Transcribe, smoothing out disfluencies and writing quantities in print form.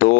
2